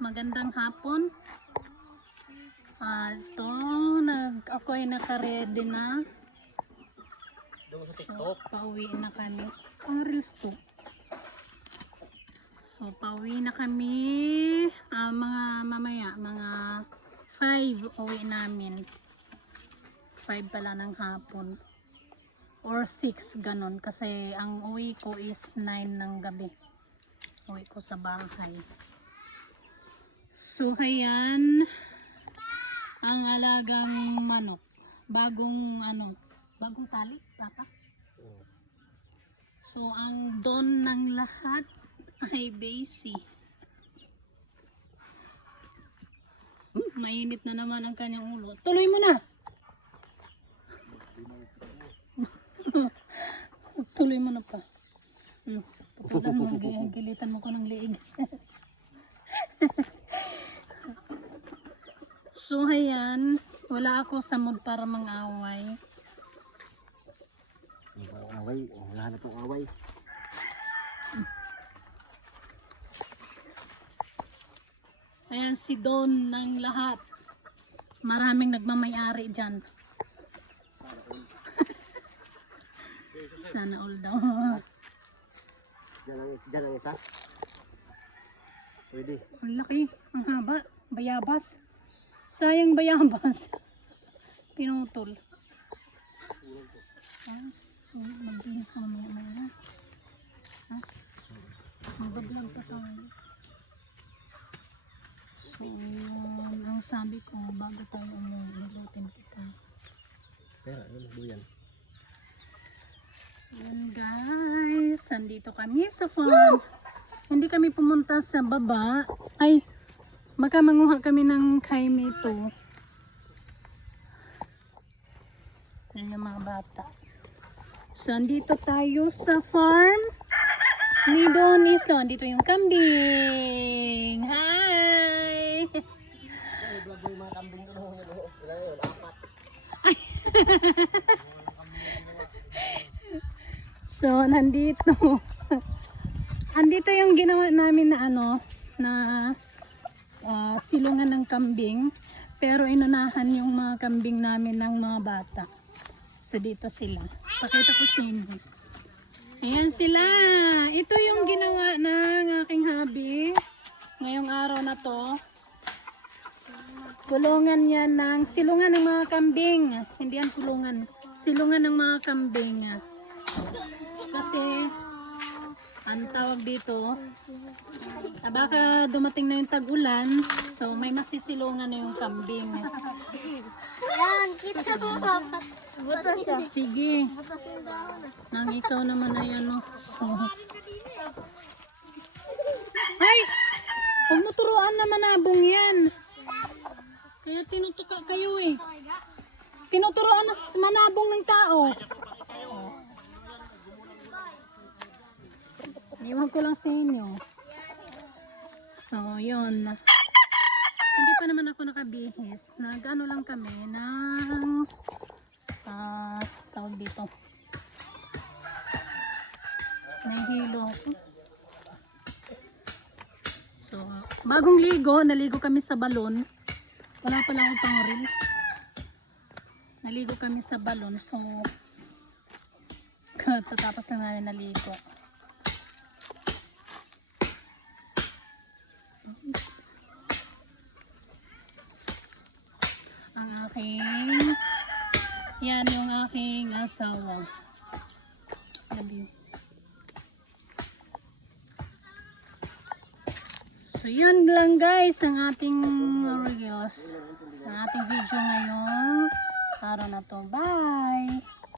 magandang hapon. Ako ay naka-ready na. So, pauwi na kami. Ang reels to. So, pauwi na kami. Mga 5 uwi namin. 5 pala ng hapon. Or 6, ganon. Kasi ang uwi ko is 9 ng gabi. Uwi ko sa bahay. So, ayan. Ang alagang manok. Bagong tali, plaka. So, ang don ng lahat ay basic. Mainit na naman ang kanyang ulo. Tuloy mo na! Tuloy mo na pa. Patulan mo, gilitan mo ko ng liig. So, ayan. Wala ako sa mood para mang-away. Away, wala na pong away. Ayan si Don ng lahat. Maraming nagmamayari dyan. Sana all daw. Diyan ang isa. Pwede. Ang laki. Ang haba. Bayabas. Sayang bayabas. Pinutol. Mag-dinis ka mamaya. Ha? Mag-vlog pa tayo. So, yun. Ang sabi ko, bago tayo nilutin kita. Pero, ano mo yan? Yan guys. Andito kami sa farm. Hindi kami pumunta sa baba. Ay, makamanguha kami ng kaimito. Yan yung mga bata. So, andito tayo sa farm ni Donis. So, andito yung kambing. Hi! So, nandito. Andito yung ginawa namin na silungan ng kambing. Pero inunahan yung mga kambing namin ng mga bata. So, dito sila. Pakita ko sa inyo. Ayan sila. Ito yung ginawa ng aking hubby. Ngayong araw na to. Kulungan yan ng silungan ng mga kambing. Hindi yan kulungan. Silungan ng mga kambing. Kasi, ang tawag dito, baka dumating na yung tag-ulan. So, may masisilungan na yung kambing. Yan, kita mo papat. Buto siya. Sige. Nang ikaw naman ay ano. Ay! Huwag mo turuan na manabong yan. Kaya tinutuka kayo eh. Tinuturuan na manabong ng tao. Iwan ko lang sa inyo. So, yun. Hindi pa naman ako nakabihis. Nag-ano lang kami ng tawag dito. May hilo ako. So, bagong ligo. Naligo kami sa balon. Wala pala akong pang reels. Naligo kami sa balon. So, tatapos lang namin naligo. Yan yung aking asawa. Love you. So yun lang guys ang ating reels. Ang ating video ngayong araw na to. Bye!